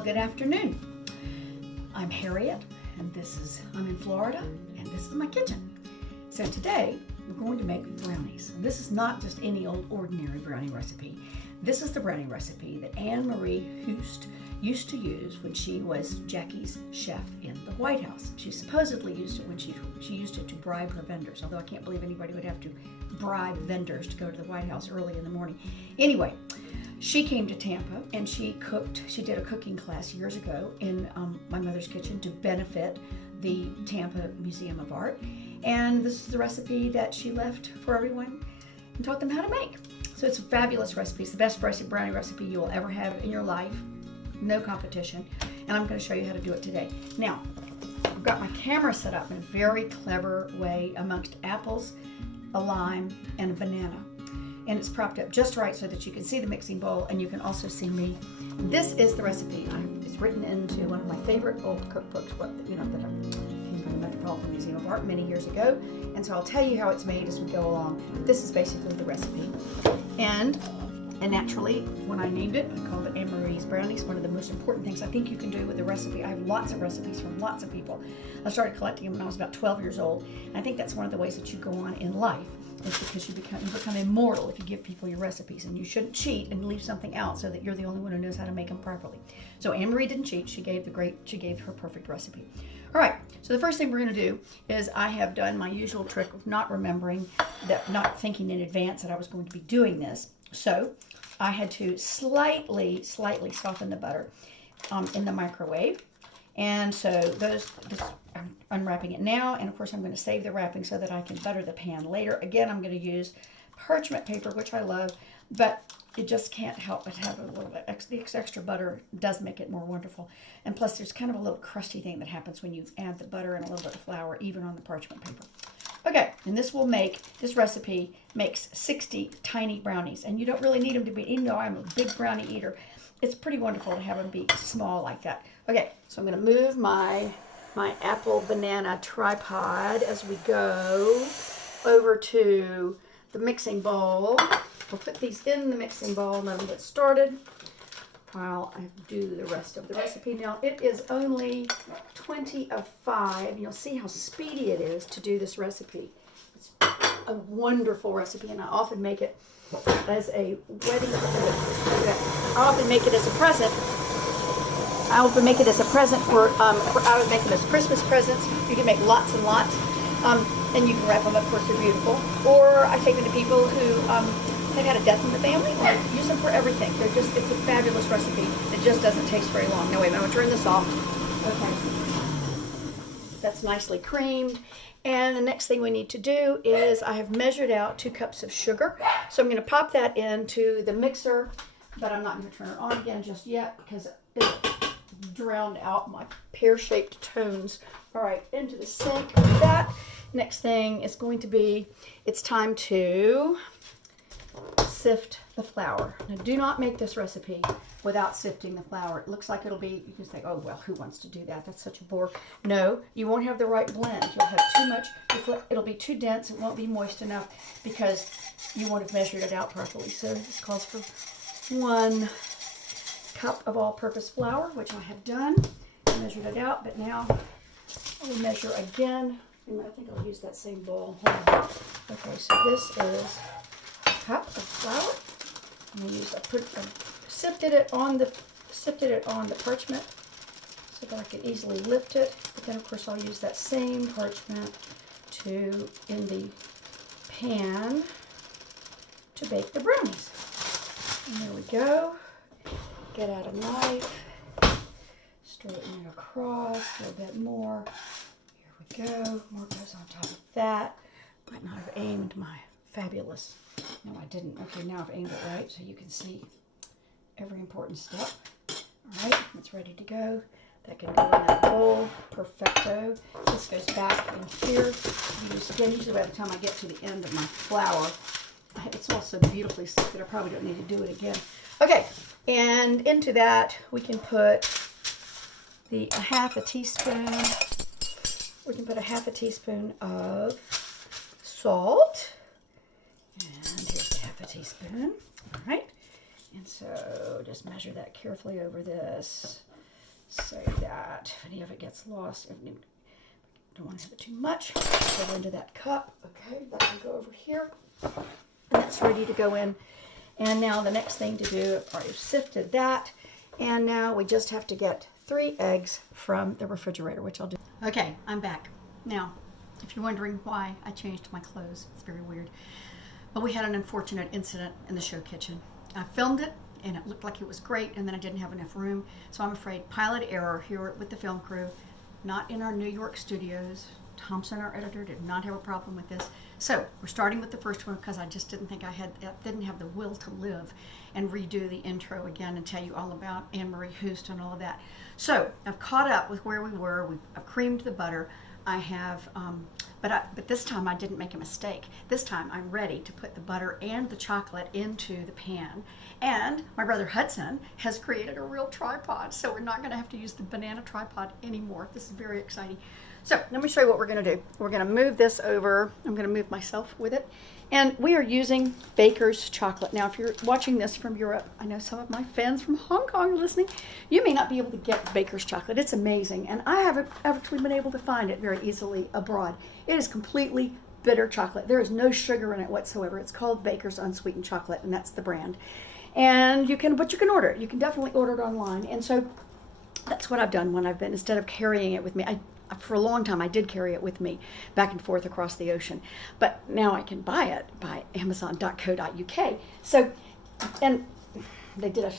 Well, good afternoon. I'm Harriet, and I'm in Florida, and this is my kitchen. So today, we're going to make brownies. This is not just any old ordinary brownie recipe. This is the brownie recipe that Anne Marie Hoost used to use when she was Jackie's chef in the White House. She supposedly used it when she used it to bribe her vendors, although I can't believe anybody would have to bribe vendors to go to the White House early in the morning. Anyway, she came to Tampa and she did a cooking class years ago in my mother's kitchen to benefit the Tampa Museum of Art. And this is the recipe that she left for everyone and taught them how to make. So it's a fabulous recipe. It's the best brownie recipe you will ever have in your life. No competition. And I'm going to show you how to do it today. Now, I've got my camera set up in a very clever way amongst apples, a lime, and a banana. And it's propped up just right so that you can see the mixing bowl and you can also see me. This is the recipe. It's written into one of my favorite old cookbooks, that I came from the Metropolitan Museum of Art many years ago. And so I'll tell you how it's made as we go along. But this is basically the recipe. And naturally, when I named it, I called it Anne Marie's Brownies. One of the most important things I think you can do with the recipe. I have lots of recipes from lots of people. I started collecting them when I was about 12 years old. And I think that's one of the ways that you go on in life. It's because you become immortal if you give people your recipes, and you shouldn't cheat and leave something out so that you're the only one who knows how to make them properly. So Anne Marie didn't cheat. She gave her perfect recipe. All right. So the first thing we're going to do is I have done my usual trick of not thinking in advance that I was going to be doing this. So I had to slightly soften the butter in the microwave. And so I'm unwrapping it now, and of course I'm going to save the wrapping so that I can butter the pan later. Again, I'm going to use parchment paper, which I love, but it just can't help but have a little bit. The extra butter does make it more wonderful. And plus there's kind of a little crusty thing that happens when you add the butter and a little bit of flour, even on the parchment paper. Okay, and this recipe makes 60 tiny brownies, and you don't really need them to be, even though I'm a big brownie eater, it's pretty wonderful to have them be small like that. Okay, so I'm going to move my apple banana tripod as we go over to the mixing bowl. We'll put these in the mixing bowl and let them get started while I do the rest of the recipe. Now, it is only 20 of 5, and you'll see how speedy it is to do this recipe. It's a wonderful recipe, and I often make it as a wedding. I often make it as a present. I would make it as Christmas presents. You can make lots and lots, and you can wrap them up. Of course, they're beautiful. Or I take them to people who have had a death in the family. Or use them for everything. It's a fabulous recipe. It just doesn't taste very long. Now wait, I'm going to turn this off. Okay, that's nicely creamed. And the next thing we need to do is I have measured out 2 cups of sugar. So I'm going to pop that into the mixer, but I'm not going to turn it on again just yet because it'll drown out my pear-shaped tones. All right, into the sink with that. Next thing is going to be, it's time to sift the flour. Now, do not make this recipe without sifting the flour. It looks like it'll be, you can say, oh, well, who wants to do that? That's such a bore. No, you won't have the right blend. You'll have too much. It'll be too dense. It won't be moist enough because you won't have measured it out properly. So this calls for 1 cup of all-purpose flour, which I have done. I measured it out, but now I will measure again. And I think I'll use that same bowl. Okay, so this is a cup of flour. I'm going to sifted it on the parchment so that I can easily lift it. But then, of course, I'll use that same parchment in the pan to bake the brownies. And there we go. Get out a knife, straighten it across a little bit more. Here we go. More goes on top of that. Might not have aimed my fabulous. No, I didn't. Okay, now I've aimed it right so you can see every important step. All right, it's ready to go. That can go in that bowl. Perfecto. This goes back in here. Usually by the time I get to the end of my flour, it's all so beautifully sifted. I probably don't need to do it again. Okay, and into that we can put a half a teaspoon of salt. And here's half a teaspoon. All right. And so just measure that carefully over this. so that if any of it gets lost, don't want to have it too much. Go into that cup. Okay, that can go over here. And that's ready to go in. And now the next thing to do, I've already sifted that. And now we just have to get 3 eggs from the refrigerator, which I'll do. Okay, I'm back. Now, if you're wondering why I changed my clothes, it's very weird. But we had an unfortunate incident in the show kitchen. I filmed it, and it looked like it was great, and then I didn't have enough room. So I'm afraid pilot error here with the film crew. Not in our New York studios. Thompson, our editor, did not have a problem with this. So we're starting with the first one because I just didn't think I didn't have the will to live and redo the intro again and tell you all about Anne-Marie Hoost and all of that. So I've caught up with where we were. I've creamed the butter. I have, but this time I didn't make a mistake. This time I'm ready to put the butter and the chocolate into the pan. And my brother Hudson has created a real tripod, so we're not going to have to use the banana tripod anymore. This is very exciting. So let me show you what we're going to do. We're going to move this over. I'm going to move myself with it. And we are using Baker's chocolate. Now, if you're watching this from Europe, I know some of my fans from Hong Kong are listening. You may not be able to get Baker's chocolate. It's amazing. And I haven't actually been able to find it very easily abroad. It is completely bitter chocolate. There is no sugar in it whatsoever. It's called Baker's unsweetened chocolate, and that's the brand. And you can order it. You can definitely order it online. And so that's what I've done when I've been, instead of carrying it with me. For a long time, I did carry it with me back and forth across the ocean. But now I can buy it by amazon.co.uk. So, and they did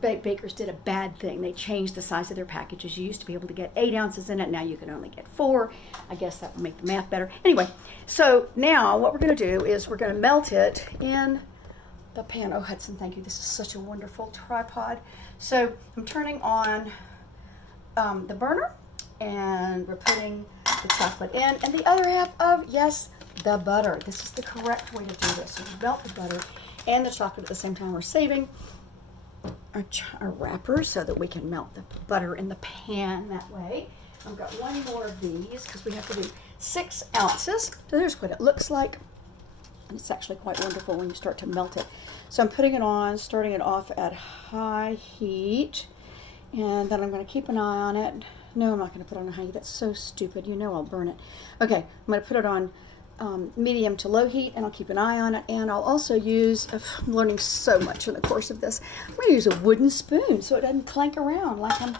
Baker's did a bad thing. They changed the size of their packages. You used to be able to get 8 ounces in it. Now you can only get 4. I guess that will make the math better. Anyway, so now what we're going to do is we're going to melt it in the pan. Oh, Hudson, thank you. This is such a wonderful tripod. So I'm turning on the burner, and we're putting the chocolate in, and the other half of, yes, the butter. This is the correct way to do this. So we melt the butter and the chocolate at the same time. We're saving our wrappers so that we can melt the butter in the pan that way. I've got one more of these because we have to do 6 ounces. So there's what it looks like. And it's actually quite wonderful when you start to melt it. So I'm putting it on, starting it off at high heat. And then I'm going to keep an eye on it. No, I'm not going to put it on high heat. That's so stupid. You know I'll burn it. Okay, I'm going to put it on medium to low heat, and I'll keep an eye on it. And I'll also use, I'm learning so much in the course of this, I'm going to use a wooden spoon so it doesn't clank around like I'm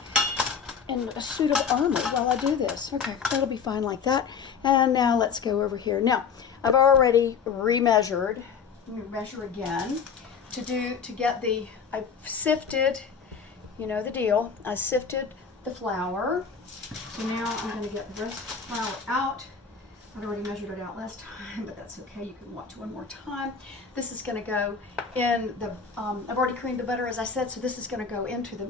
in a suit of armor while I do this. Okay, that'll be fine like that. And now let's go over here. Now, I've already remeasured. Let me measure again to get the, I sifted, you know the deal. I sifted the flour. So now I'm going to get the rest of the flour out. I'd already measured it out last time, but that's okay. You can watch one more time. This is going to go in the, I've already creamed the butter, as I said, so this is going to go into the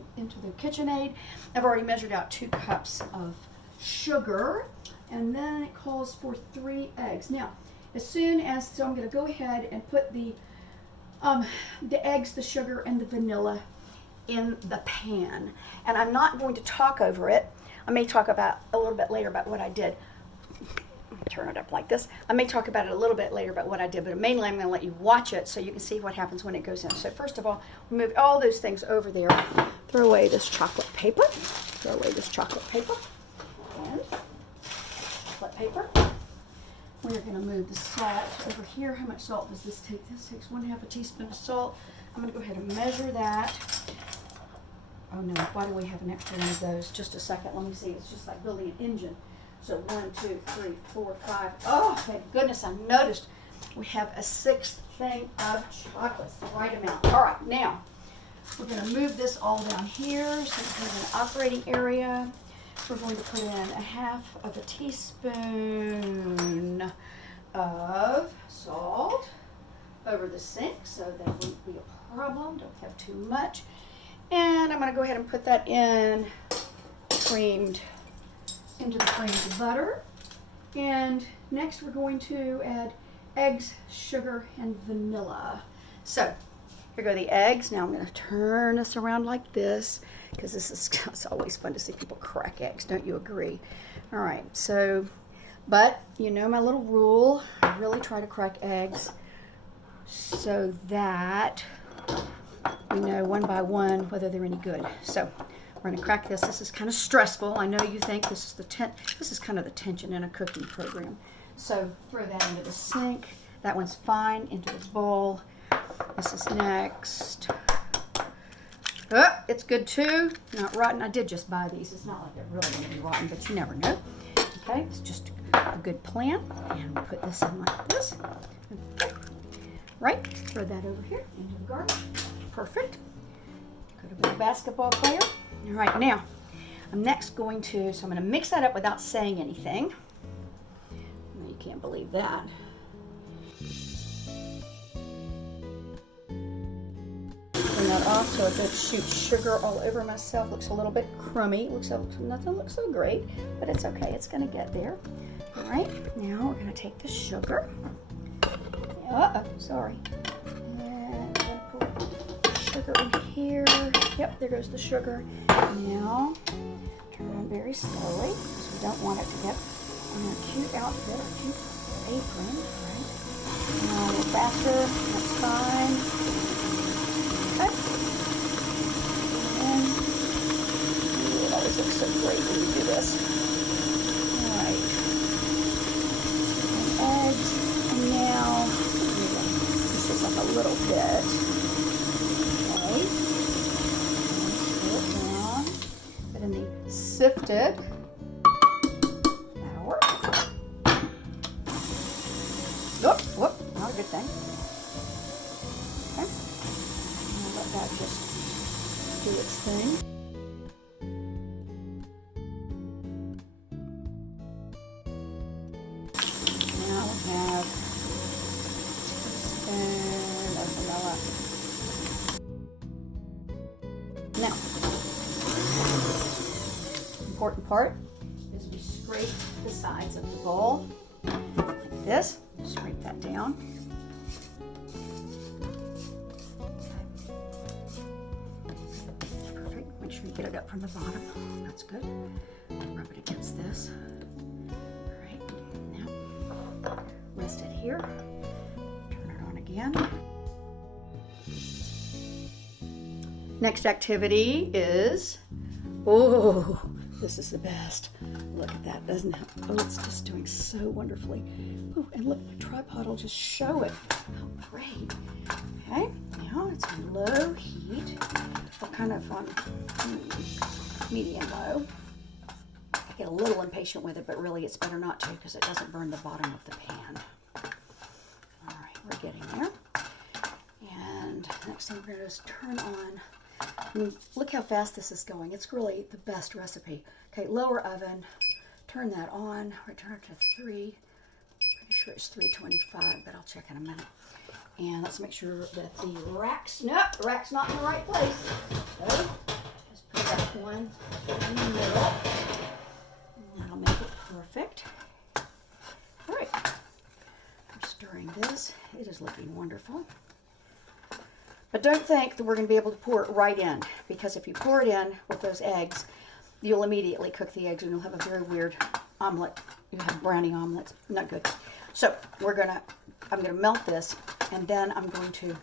KitchenAid. I've already measured out 2 cups of sugar, and then it calls for 3 eggs. Now, as soon as, so I'm going to go ahead and put the eggs, the sugar, and the vanilla in the pan. And I'm not going to talk over it. I may talk about a little bit later about what I did. Turn it up like this. I may talk about it a little bit later about what I did, but mainly I'm going to let you watch it so you can see what happens when it goes in. So first of all, move all those things over there. Throw away this chocolate paper. Throw away this chocolate paper. And chocolate paper. We're going to move the salt over here. How much salt does this take? This takes 1/2 teaspoon of salt. I'm going to go ahead and measure that. Oh no, why do we have an extra one of those? Just a second, let me see. It's just like building an engine. So 1, 2, 3, 4, 5. Oh, thank goodness I noticed we have a 6th thing of chocolate. It's the right amount. All right, now we're going to move this all down here. So we have an operating area. We're going to put in 1/2 teaspoon of salt over the sink so that won't be a problem. Don't have too much. And I'm going to go ahead and put that in into the creamed butter. And next we're going to add eggs, sugar, and vanilla. So here go the eggs. Now I'm going to turn this around like this because it's always fun to see people crack eggs. Don't you agree? All right. So, but you know my little rule. I really try to crack eggs so that we know one by one whether they're any good. So We're going to crack this. This is kind of stressful. I know you think this is kind of the tension in a cooking program. So throw that into the sink. That one's fine. Into the bowl. This is next. Oh, it's good too. Not rotten. I did just buy these. It's not like they're really going to be rotten, but you never know. Okay, it's just a good plan. And we'll put this in like this. Okay. Right. Throw that over here into the garbage. Perfect. Could have been a basketball player. All right, now I'm next going to, so I'm going to mix that up without saying anything. You can't believe that. Turn that off so it doesn't shoot sugar all over myself. Looks a little bit crummy. Nothing looks so great, but it's okay. It's going to get there. All right, now we're going to take the sugar. Sorry. And I'm going to put sugar in here. Yep, there goes the sugar. Now, turn on very slowly because we don't want it to get on our cute outfit, our cute apron, right? A little faster, that's fine. Okay. And it always looks so great when you do this. All right. And eggs. And now, push this up a little bit. Okay. Put it down. Put in the sifted flour. Whoop, not a good thing. Okay. And let that just do its thing. Now we have a spoon of vanilla. Now, important part is we scrape the sides of the bowl like this. Scrape that down. Perfect. Make sure you get it up from the bottom. That's good. Rub it against this. All right. Now, rest it here. Turn it on again. Next activity is, oh, this is the best. Look at that, doesn't it? Oh, it's just doing so wonderfully. Oh, and look, the tripod will just show it. Oh, great. Okay, now it's on low heat. What kind of medium low. I get a little impatient with it, but really it's better not to because it doesn't burn the bottom of the pan. All right, we're getting there. And next thing we're going to do is turn on. I mean, look how fast this is going. It's really the best recipe. Okay, lower oven. Turn that on. Return it to 3. Pretty sure it's 325, but I'll check in a minute. And let's make sure that the rack's, nope, the rack's not in the right place. So, just put that one in the middle. And that'll make it perfect. All right. I'm stirring this. It is looking wonderful. But don't think that we're going to be able to pour it right in, because if you pour it in with those eggs, you'll immediately cook the eggs and you'll have a very weird omelet. You have brownie omelets. Not good. So I'm going to melt this, and then I'm going to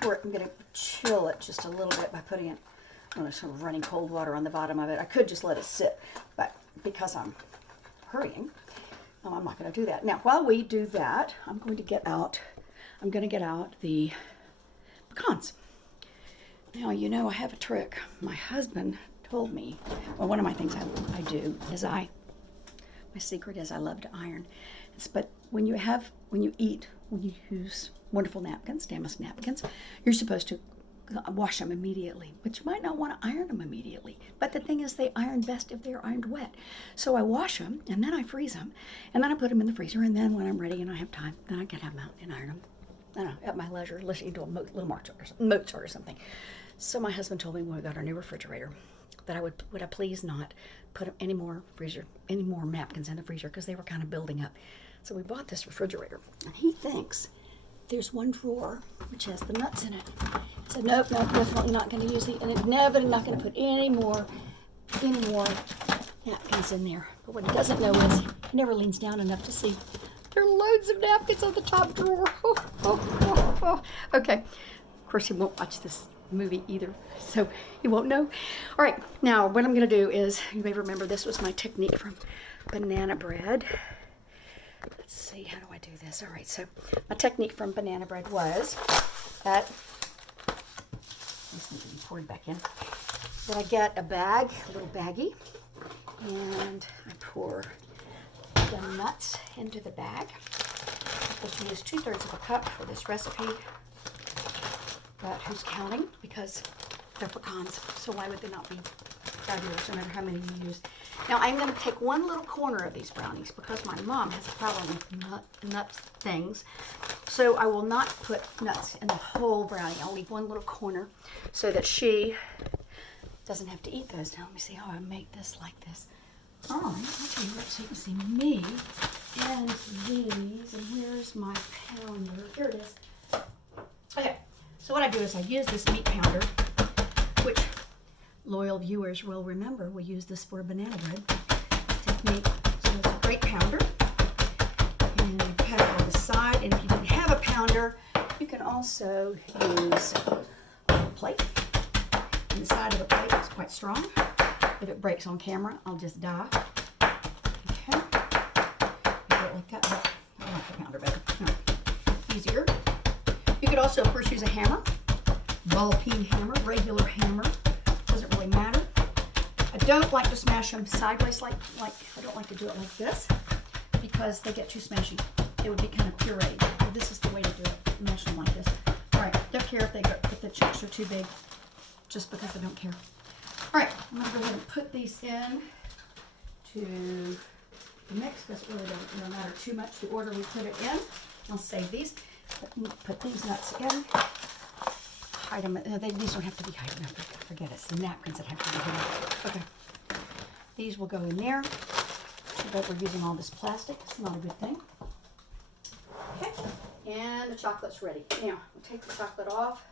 pour it. I'm going to chill it just a little bit by putting it, sort of running cold water on the bottom of it. I could just let it sit, but because I'm hurrying, I'm not going to do that. Now, while we do that, I'm going to get out the pecans. Now, you know, I have a trick. My husband told me, well, one of my things I do is my secret is I love to iron. But when you use wonderful napkins, damask napkins, you're supposed to wash them immediately, but you might not want to iron them immediately. But the thing is, they iron best if they're ironed wet. So I wash them, and then I freeze them, and then I put them in the freezer, and then when I'm ready and I have time, then I can have them out and iron them. I don't know, at my leisure, listening to a little Mozart or something. So my husband told me when we got our new refrigerator that would I please not put any more napkins in the freezer because they were kind of building up. So we bought this refrigerator, and he thinks there's one drawer which has the nuts in it. I said, nope, definitely not going to use and never not going to put any more napkins in there. But what he doesn't know is he never leans down enough to see there are loads of napkins on the top drawer. Okay, of course he won't watch this movie either, so you won't know. All right, now what I'm going to do is, you may remember this was my technique from banana bread. Let's see, how do I do this? All right, so my technique from banana bread was that, this needs to be poured back in, that I get a bag, a little baggie, and I pour the nuts into the bag. I'm supposed to use 2/3 of a cup for this recipe, but who's counting? Because they're pecans, so why would they not be fabulous no matter how many you use? Now I'm going to take one little corner of these brownies because my mom has a problem with nuts things. So I will not put nuts in the whole brownie. I'll leave one little corner so that she doesn't have to eat those. Now let me see how I make this like this. All right, I'll tell you what, so you can see me and these. And where's my pounder? Here it is. Okay, so what I do is I use this meat pounder, which loyal viewers will remember we use this for banana bread technique. So it's a great pounder. And you pat it on the side. And if you didn't have a pounder, you can also use a plate. And the side of the plate is quite strong. If it breaks on camera, I'll just die. Okay. You do it like that, but I like the pounder better. No. Easier. You could also, of course, use a hammer. Ball peen hammer, regular hammer. Doesn't really matter. I don't like to smash them sideways like I don't like to do it like this because they get too smashy. It would be kind of pureed. So this is the way to do it. Mash them like this. All right. Don't care if the chunks are too big, just because I don't care. All right, I'm going to go ahead and put these in to the mix because it really doesn't matter too much the order we put it in. I'll save these. Put these nuts in. Hide them. These don't have to be hidden. No, forget it. It's the napkins that have to be hidden. Okay. These will go in there. Too bad we're using all this plastic. It's not a good thing. Okay. And the chocolate's ready. Now, we'll take the chocolate off.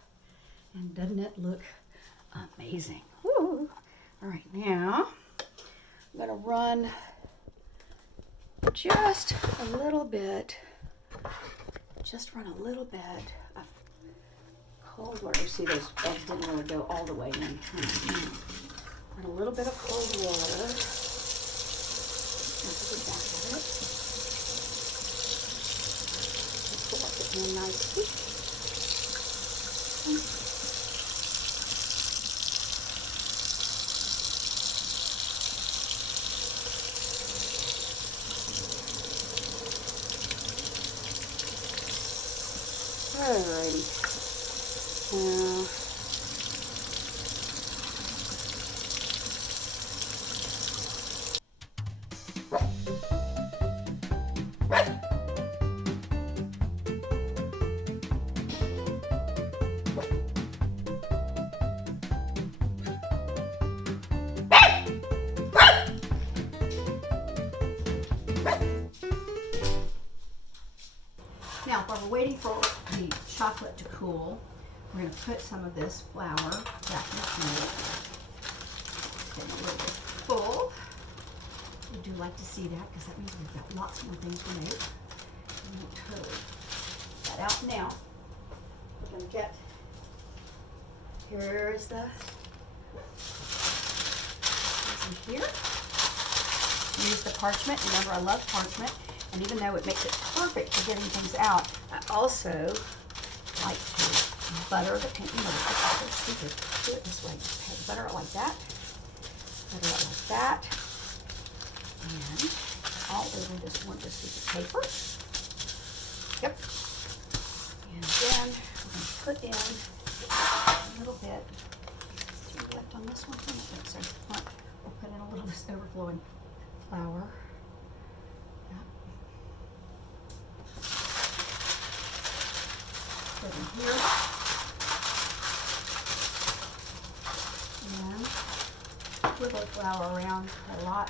And doesn't it look amazing? Woo. All right, now I'm going to run just a little bit of cold water. You see those eggs didn't really go all the way in. Run a little bit of cold water. Look at back of it. Collect it in nicely. Alrighty. Now, while we're waiting for the chocolate to cool, we're going to put some of this flour back in the plate. It's getting a little bit full. I do like to see that because that means we've got lots more things to make. I'm going to totally that out now. We're going to get, here's the, here. Use the parchment. Remember, I love parchment. And even though it makes it perfect for getting things out, I also like to butter the pan. You know, it's so stupid. Do it this way. Just butter it like that. Butter it like that. And all over this one, this piece of paper. Yep. And then we're going to put in a little bit. Is there left on this one? I don't think so. We'll put in a little of this overflowing flour. Put in here. And wiggle the flour around a lot.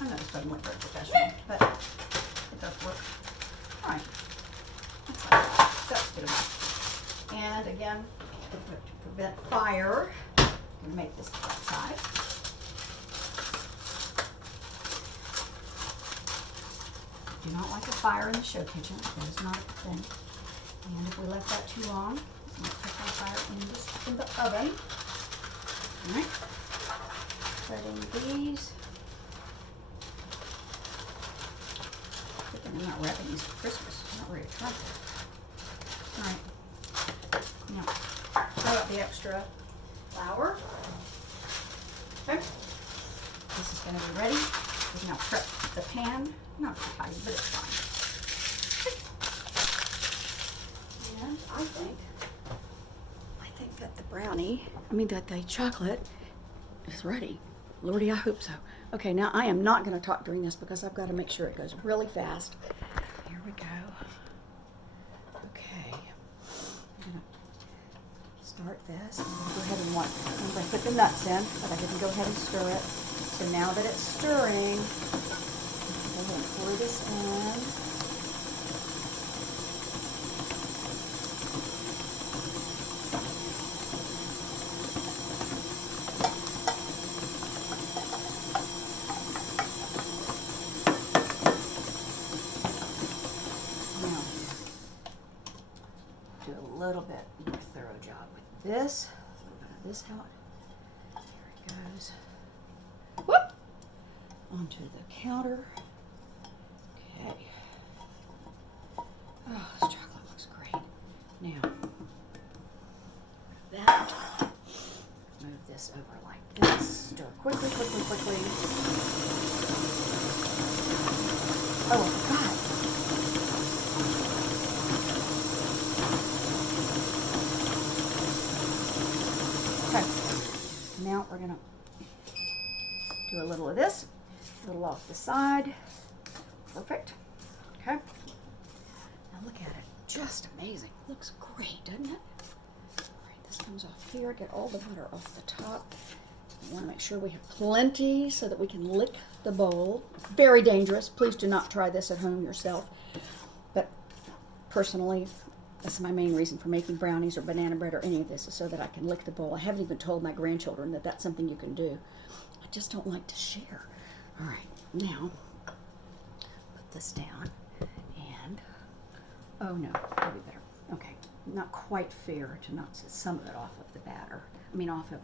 I know this doesn't look very professional, but it does work. All right. That's good enough. And again, to prevent fire, I'm going to make this the right side. do not like a fire in the show kitchen. That is not a thing. And if we left that too long, we'll put the fire in the oven. All right. Put in these. I'm not wrapping these for Christmas. I'm not ready to try that. All right. Now, throw out the extra flour. Okay. This is going to be ready. We're going to prep the pan. Not too tight, but it's fine. And I think that that the chocolate is ready. Lordy, I hope so. Okay, now I am not going to talk during this because I've got to make sure it goes really fast. Here we go. Okay. I'm going to start this. I'm going to go ahead and I'm going to put the nuts in, but I didn't go ahead and stir it. So now that it's stirring, I'm going to pour this in. Do a little bit more thorough job with this. A little bit of this out. There it goes. Whoop! Onto the counter. Okay. Oh, this chocolate looks great. Now, that. Move this over like this. Stir quickly, quickly, quickly. Oh, I forgot. Okay, now we're going to do a little of this, a little off the side. Perfect. Okay. Now look at it. Just amazing. Looks great, doesn't it? All right, this comes off here. Get all the butter off the top. We want to make sure we have plenty so that we can lick the bowl. Very dangerous. Please do not try this at home yourself. But personally, that's my main reason for making brownies or banana bread or any of this, is so that I can lick the bowl. I haven't even told my grandchildren that that's something you can do. I just don't like to share. All right, now put this down, and oh no, that'll be better. Okay, not quite fair to knock some of it off of the batter. I mean, off of,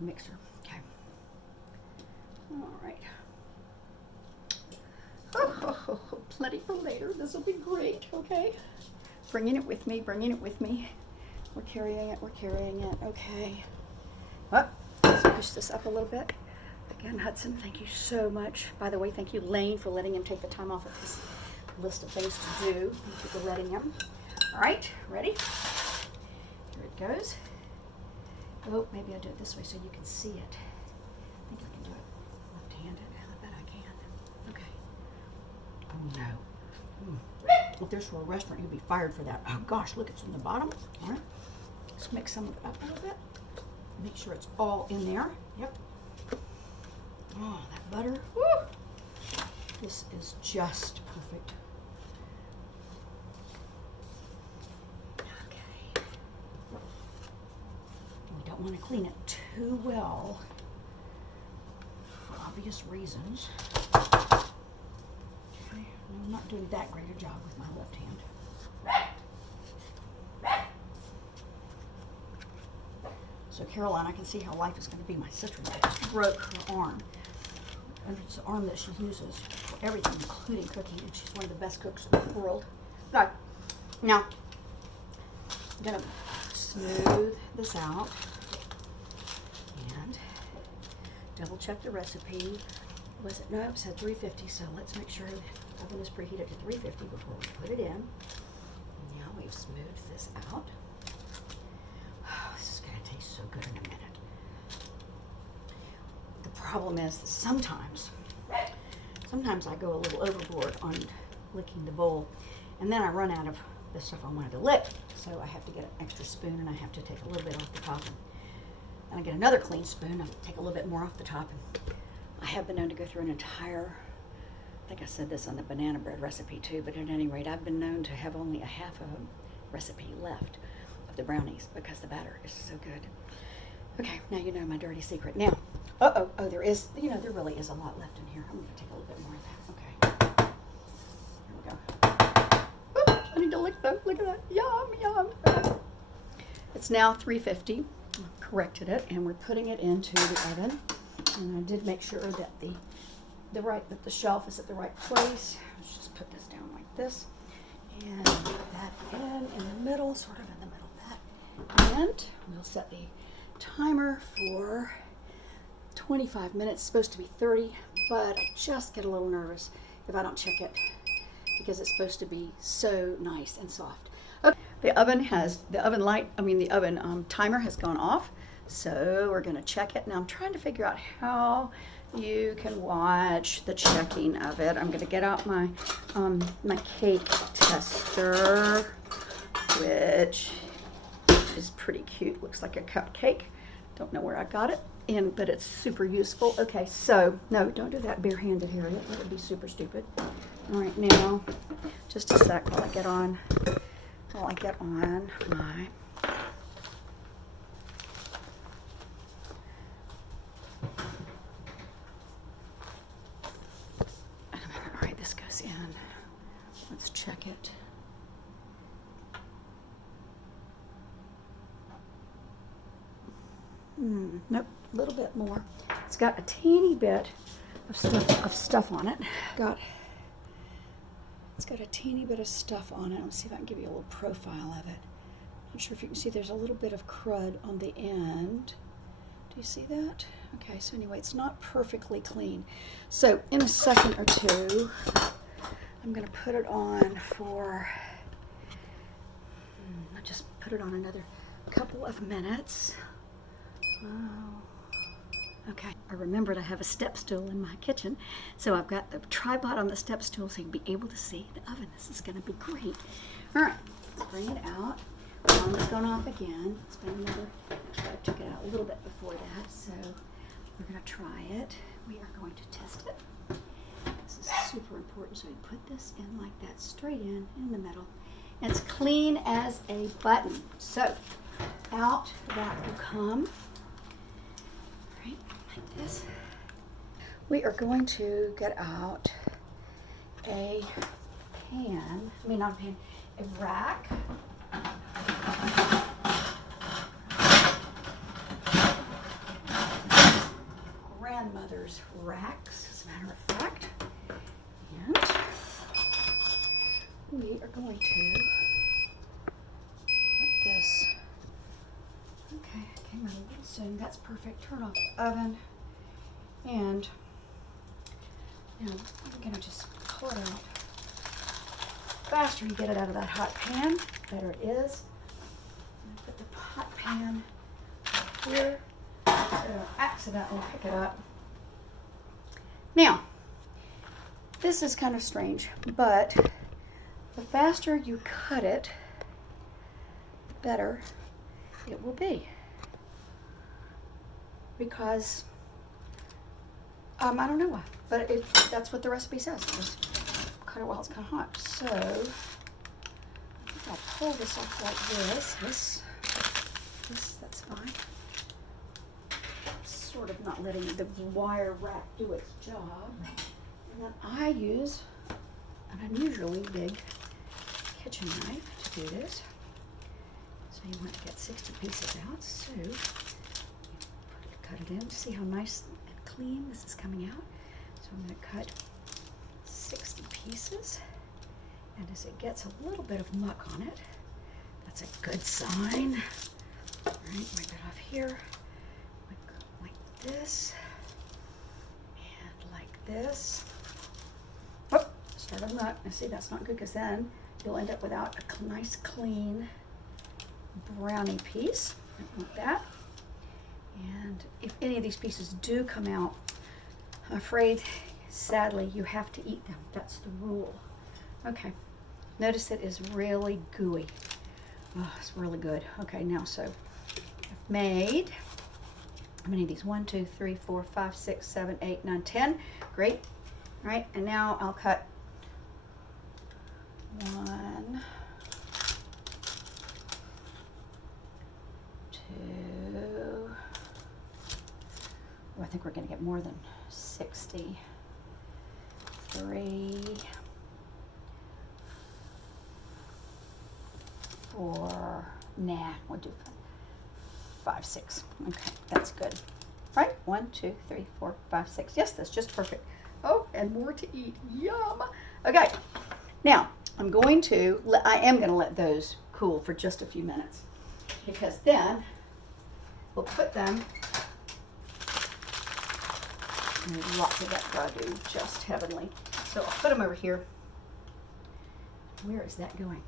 mixer. Okay. All right. Oh, plenty for later. This will be great. Okay. Bringing it with me, bringing it with me. We're carrying it, we're carrying it. Okay. Well, let's push this up a little bit. Again, Hudson, thank you so much. By the way, thank you, Lane, for letting him take the time off of his list of things to do. Thank you for letting him. All right, ready? Here it goes. Oh, maybe I'll do it this way so you can see it. I think I can do it left-handed. I bet I can. Okay. Oh no. If this were a restaurant, you'd be fired for that. Oh gosh, look, it's on the bottom. All right. Let's mix some of it up a little bit. Make sure it's all in there. Yep. Oh, that butter. Woo! This is just perfect. Okay. We don't want to clean it too well for obvious reasons. Okay. I'm not doing that great a job with my left hand. So Caroline, I can see how life is going to be. My sister-in-law just broke her arm. And it's the arm that she uses for everything, including cooking. And she's one of the best cooks in the world. Okay. Now, I'm going to smooth this out. And double check the recipe. Was it? No, it said 350. So let's make sure the oven is preheated to 350 before we put it in. Now we've smoothed this out. So good in a minute. The problem is that sometimes I go a little overboard on licking the bowl, and then I run out of the stuff I wanted to lick. So I have to get an extra spoon, and I have to take a little bit off the top, and I get another clean spoon. I take a little bit more off the top, and I have been known to go through an entire. I think I said this on the banana bread recipe too, but at any rate, I've been known to have only a half of a recipe left of the brownies because the batter is so good. Okay, now you know my dirty secret. Now, there is, there really is a lot left in here. I'm going to take a little bit more of that. Okay. wanting to lick them. Look at that. Yum, yum. It's now 350. Corrected it, and we're putting it into the oven. And I did make sure that the shelf is at the right place. Let's just put this down like this, and put that in the middle, sort of in the middle of that. And we'll set the timer for 25 minutes. It's supposed to be 30, but I just get a little nervous if I don't check it because it's supposed to be so nice and soft. Okay. The oven timer has gone off, so we're going to check it. Now I'm trying to figure out how you can watch the checking of it. I'm going to get out my my cake tester, which is pretty cute. Looks like a cupcake. Don't know where I got it in, but it's super useful. Okay, so no, don't do that barehanded, Harriet. That would be super stupid. All right, now just a sec while I get on my all right, this goes in. Let's check it. Nope, a little bit more. It's got a teeny bit of stuff on it. It's got a teeny bit of stuff on it. Let's see if I can give you a little profile of it. Not sure if you can see there's a little bit of crud on the end. Do you see that? Okay, so anyway, it's not perfectly clean. So in a second or two, I'm going to put it on for, I'll just put it on another couple of minutes. Oh. Okay, I remembered I have a step stool in my kitchen, so I've got the tripod on the step stool so you'll be able to see the oven. This is going to be great. All right, let's bring it out. The alarm's gone off again. It's been another, I took it out a little bit before that, so we're going to try it. We are going to test it. This is super important, so we put this in like that, straight in the middle. And it's clean as a button. So out that will come. Right, like this. We are going to get out a pan, not a pan, a rack. Grandmother's racks, as a matter of fact. And we are going to put this. Okay, came out a little soon. That's perfect. Turn off the oven. And now I'm going to just pull it out. The faster you get it out of that hot pan, the better it is. I'm going to put the hot pan here so I don't accidentally pick it up. Now, this is kind of strange, but the faster you cut it, the better it will be. Because, I don't know why, but that's what the recipe says. Just cut it while it's kind of hot. So, I think I'll pull this off like this. This, that's fine. Sort of not letting the wire rack do its job. And then I use an unusually big kitchen knife to do this. So you want to get 60 pieces out. So you cut it in to see how nice and clean this is coming out. So I'm going to cut 60 pieces. And as it gets a little bit of muck on it, that's a good sign. All right, wipe it off here. Like this. And like this. Oh, start on that. Now see, that's not good because then you'll end up without a nice clean brownie piece. I want that. And if any of these pieces do come out, I'm afraid, sadly, you have to eat them. That's the rule. Okay. Notice it is really gooey. Oh, it's really good. Okay, now so I've made, how many of these? 1, 2, 3, 4, 5, 6, 7, 8, 9, 10. Great. All right, and now I'll cut 1, 2. Oh, I think we're going to get more than 60. 3, 4, nah, we'll do 5, 6. Okay, that's good. Right? 1, 2, 3, 4, 5, 6. Yes, that's just perfect. Oh, and more to eat. Yum. Okay, now I am going to let those cool for just a few minutes, because then we'll put them. And lots of that ragu, just heavenly. So I'll put them over here. Where is that going?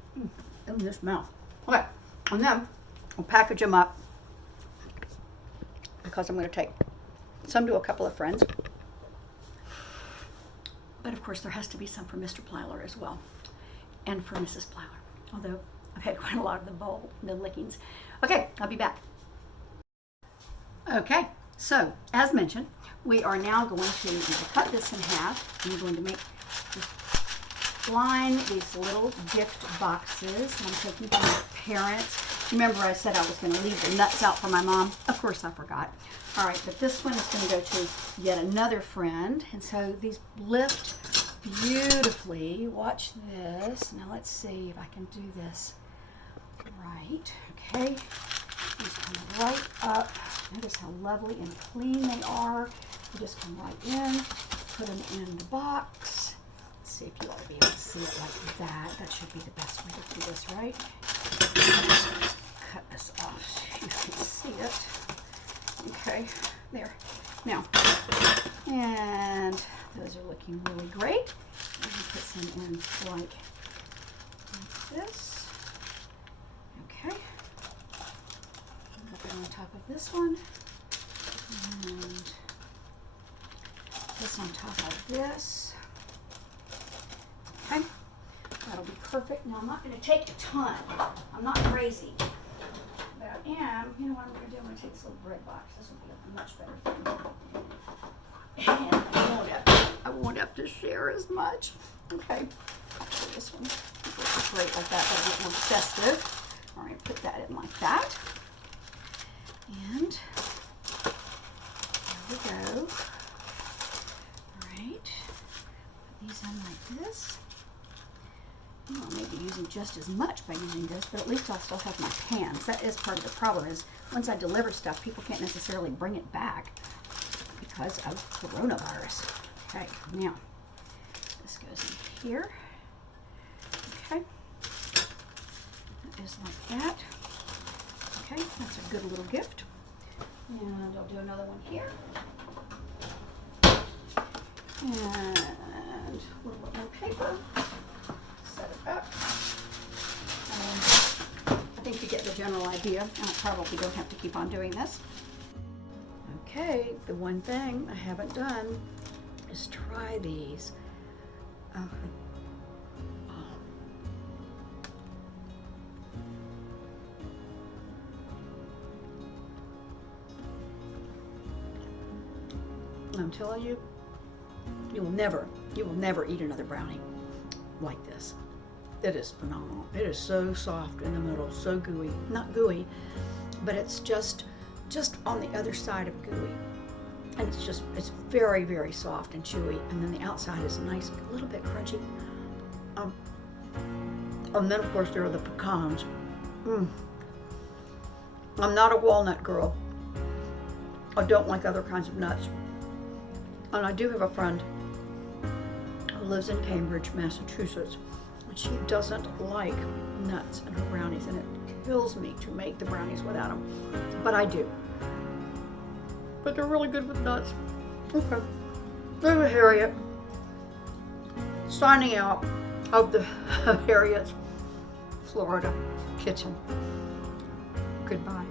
In this mouth. Okay, and then I'll package them up, because I'm going to take some to a couple of friends. But of course, there has to be some for Mr. Plyler as well, and for Mrs. Plyler. Although I've had quite a lot of the lickings. Okay, I'll be back. Okay, so as mentioned, we are now going to cut this in half, and we're going to line these little gift boxes. I'm taking to my parents. Remember, I said I was going to leave the nuts out for my mom. Of course, I forgot. All right, but this one is going to go to yet another friend. And so these lift beautifully. Watch this. Now let's see if I can do this right. Okay, these come right up. Notice how lovely and clean they are. You just come right in, put them in the box. Let's see if you ought to be able to see it like that. That should be the best way to do this, right? Cut this off so you can see it. Okay, there. Now, and those are looking really great. I'm going to put some in like this. Okay. Put it on top of this one. And this on top of this. Okay. That'll be perfect. Now, I'm not going to take a ton. I'm not crazy. But I am, you know what I'm going to do? I'm going to take this little bread box. This will be a much better thing. And I won't have to share as much. Okay. So this one looks great like that. That'll get more festive. All right, put that in like that. And there we go. All right. Put these in like this. I may be using just as much by using this, but at least I'll still have my pans. That is part of the problem, is once I deliver stuff, people can't necessarily bring it back because of coronavirus. Okay, now this goes in here. Okay, that is like that. Okay, that's a good little gift. And I'll do another one here. And a little bit more paper. Set it up. I think you get the general idea. I probably don't have to keep on doing this. Okay, the one thing I haven't done is try these. I'm telling you, you will never eat another brownie like this. It is phenomenal. It is so soft in the middle, so gooey. Not gooey, but it's just on the other side of gooey. And it's very, very soft and chewy. And then the outside is nice, a little bit crunchy. And then of course there are the pecans. I'm not a walnut girl. I don't like other kinds of nuts. And I do have a friend who lives in Cambridge, Massachusetts, and she doesn't like nuts in her brownies, and it kills me to make the brownies without them. But I do. But they're really good with nuts. Okay. There's Harriet signing out of the Harriet's Florida kitchen. Goodbye.